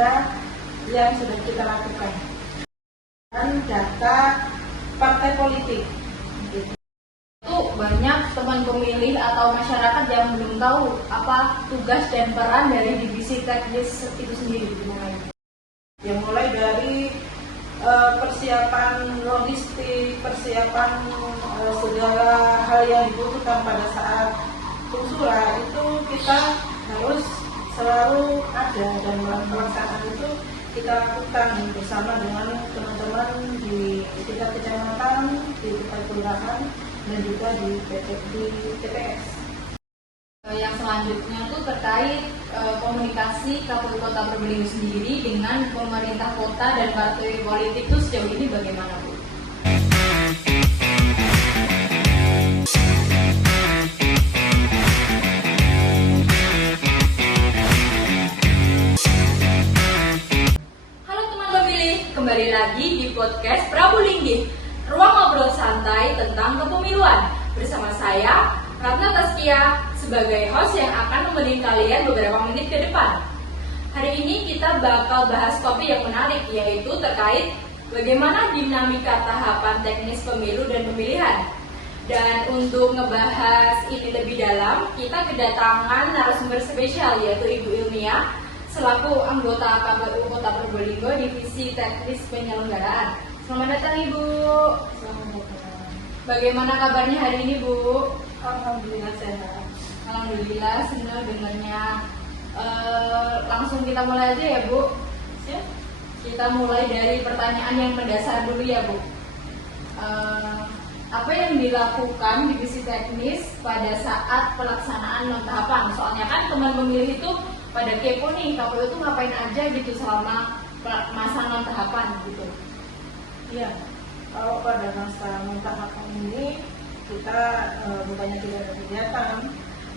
pilkada yang sudah kita lakukan dan data partai politik. Itu banyak teman pemilih atau masyarakat yang belum tahu apa tugas dan peran dari divisi teknis itu sendiri. Yang mulai dari persiapan logistik, persiapan segala hal yang dibutuhkan pada saat Tungsura itu kita harus selalu ada, dan pelaksanaan itu kita lakukan bersama dengan teman-teman di tingkat kecamatan, di tingkat kelurahan, dan juga di TPS. Yang selanjutnya tuh terkait komunikasi KPU Kota Probolinggo sendiri dengan pemerintah kota dan partai politik itu sejauh ini bagaimana, Bu? Halo teman pemilih, kembali lagi di podcast Prabolinggo, ruang ngobrol santai tentang kepemiluan bersama saya Ratna Taskia sebagai host yang akan nemenin kalian beberapa menit ke depan. Hari ini kita bakal bahas topik yang menarik, yaitu terkait bagaimana dinamika tahapan teknis pemilu dan pemilihan. Dan untuk ngebahas ini lebih dalam, kita kedatangan narasumber spesial yaitu Ibu Ilmia selaku anggota KPU Kota Probolinggo Divisi Teknis Penyelenggaraan. Selamat datang Ibu. Selamat datang. Bagaimana kabarnya hari ini, Bu? Alhamdulillah sehat. Alhamdulillah, senang dengarnya. Langsung kita mulai aja ya, Bu. Siap? Kita mulai dari pertanyaan yang mendasar dulu ya, Bu. Apa yang dilakukan divisi teknis pada saat pelaksanaan non tahapan? Soalnya kan teman pemilih itu pada kepo nih, KPU itu ngapain aja gitu selama masa non tahapan gitu. Iya, kalau pada masa non tahapan ini kita bukannya tidak ada kegiatan,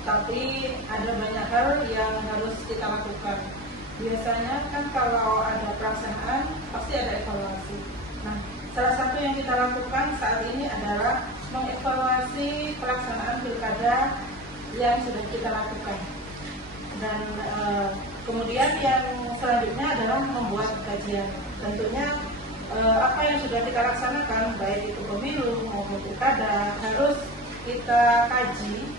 tapi ada banyak hal yang harus kita lakukan. Biasanya kan kalau ada pelaksanaan pasti ada evaluasi. Nah, salah satu yang kita lakukan saat ini adalah mengevaluasi pelaksanaan pilkada yang sudah kita lakukan. Dan kemudian yang selanjutnya adalah membuat kajian. Tentunya apa yang sudah kita laksanakan, baik itu pemilu maupun pilkada, harus kita kaji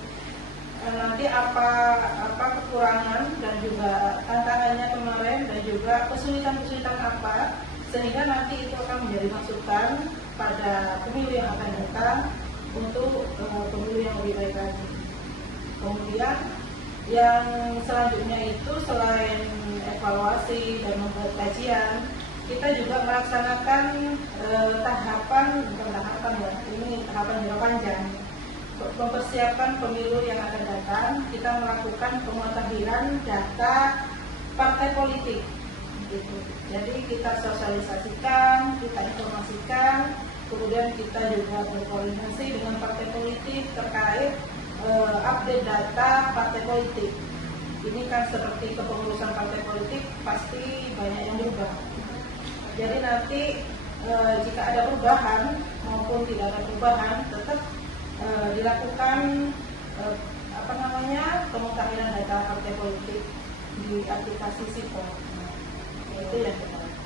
nanti apa kekurangan dan juga tantangannya kemarin, dan juga kesulitan-kesulitan apa, sehingga nanti itu akan menjadi masukan pada pemilu yang akan datang untuk pemilu yang lebih baik lagi. Kemudian yang selanjutnya itu selain evaluasi dan membuat kajian, kita juga melaksanakan tahapan jangka panjang. Mempersiapkan pemilu yang akan datang, kita melakukan pemutahiran data partai politik. Gitu. Jadi kita sosialisasikan, kita informasikan, kemudian kita juga berkoordinasi dengan partai politik terkait update data partai politik. Ini kan seperti kepengurusan partai politik pasti banyak yang berubah. Jadi nanti jika ada perubahan maupun tidak ada perubahan, tetap dilakukan pemutahiran data partai politik di aplikasi SIPO. Itu yang kita lakukan.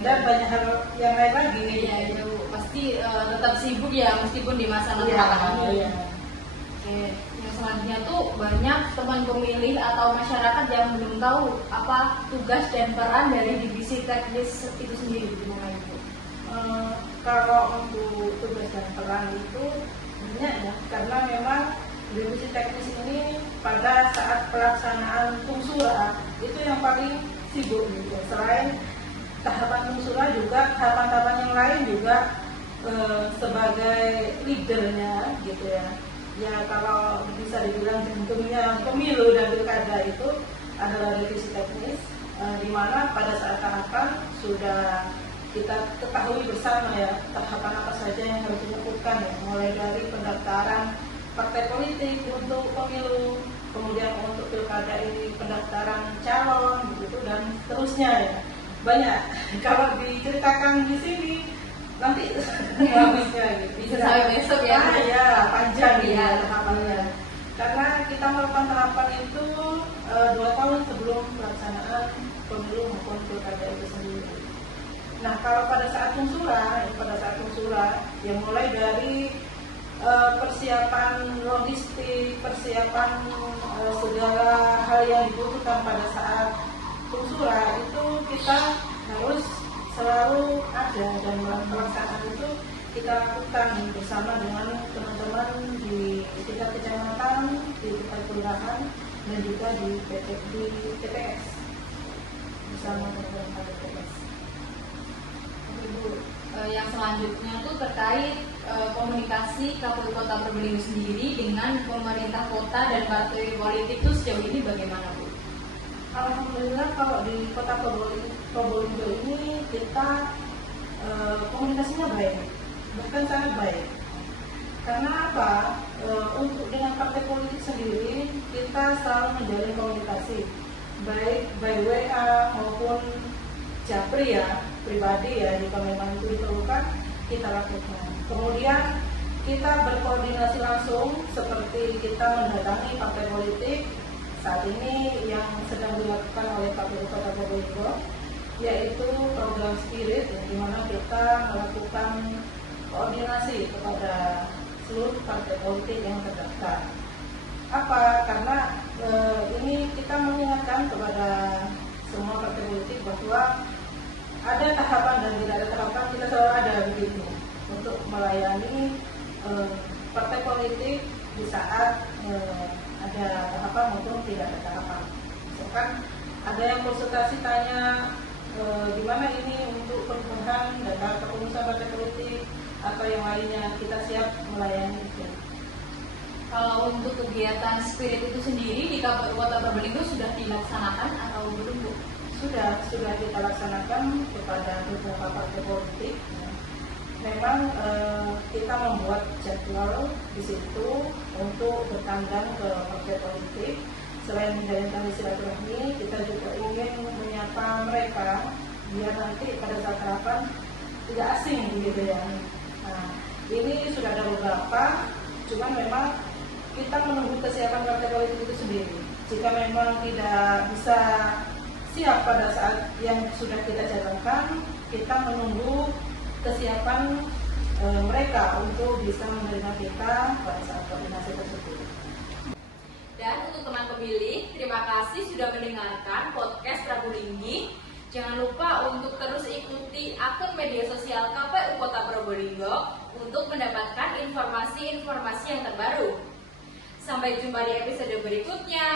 Dan banyak hal yang lain lagi. Iya, itu pasti tetap sibuk ya meskipun di masa non tahapan ini. Iya. Oke, yang selanjutnya tuh banyak teman pemilih atau masyarakat yang belum tahu apa tugas dan peran dari divisi teknis itu sendiri gimana itu? Kalau untuk tugas dan peran itu banyak ya, karena memang divisi teknis ini pada saat pelaksanaan Tungsura itu yang paling sibuk gitu. Selain tahapan Tungsura juga tahapan-tahapan yang lain juga sebagai leadernya gitu ya. Ya kalau bisa dibilang jantungnya pemilu dan pilkada itu adalah divisi teknis, di mana pada saat tahapan sudah kita ketahui bersama ya tahapan apa saja yang harus dilakukan ya, mulai dari pendaftaran partai politik untuk pemilu, kemudian untuk pilkada ini pendaftaran calon begitu dan seterusnya ya. Banyak kalau diceritakan di sini nanti habisnya gitu. Bisa sampai besok ya. Ya panjang ya tahapannya. Karena kita melakukan tahapan itu 2 tahun sebelum pelaksanaan pemilu maupun pilkada itu sendiri. Nah, kalau pada saat musura, yang mulai dari persiapan logistik, persiapan segala hal yang dibutuhkan pada saat musura itu kita harus selalu ada, dan pelaksanaan itu kita lakukan bersama dengan teman-teman di tingkat kecamatan, di tingkat kelurahan, dan juga di TPS bersama teman-teman TPS. Ibu, yang selanjutnya tuh terkait komunikasi KPU Kota Probolinggo sendiri dengan pemerintah kota dan partai politik itu sejauh ini bagaimana, Bu? Alhamdulillah kalau di Kota Probolinggo ini kita komunikasinya baik, bahkan sangat baik. Karena apa? Untuk dengan partai politik sendiri kita selalu menjalin komunikasi baik by WA maupun japri ya, pribadi ya, jika memang itu diperlukan kita lakukan. Kemudian kita berkoordinasi langsung seperti kita mendatangi partai politik saat ini yang sedang dilakukan oleh KPU Kota Probolinggo, yaitu program Spirit, di mana kita melakukan koordinasi kepada seluruh partai politik yang terdaftar. Apa? Karena ini kita mengingatkan kepada semua partai politik bahwa ada tahapan dan tidak ada tahapan, kita selalu ada begitu untuk melayani partai politik di saat ada tahapan maupun tidak ada tahapan. Misalkan ada yang konsultasi tanya gimana ini untuk perubahan data kepengurusan partai politik atau yang lainnya, kita siap melayani itu. Kalau untuk kegiatan Spirit itu sendiri di KPU Kota Probolinggo sudah dilaksanakan atau belum, Bu? Sudah kita laksanakan kepada beberapa partai politik. Memang kita membuat jadwal di situ untuk bertandang ke partai politik. Selain menjalin tali silaturahmi, kita juga ingin menyapa mereka biar nanti pada saat tahapan tidak asing gitu ya. Nah, ini sudah ada beberapa, cuman memang kita menunggu kesiapan partai politik itu sendiri. Jika memang tidak bisa siap pada saat yang sudah kita jalankan, kita menunggu kesiapan mereka untuk bisa menerima kita pada saat koordinasi tersebut. Dan untuk teman pemilih, terima kasih sudah mendengarkan podcast Prabu Linggi. Jangan lupa untuk terus ikuti akun media sosial KPU Kota Probolinggo untuk mendapatkan informasi-informasi yang terbaru. Sampai jumpa di episode berikutnya.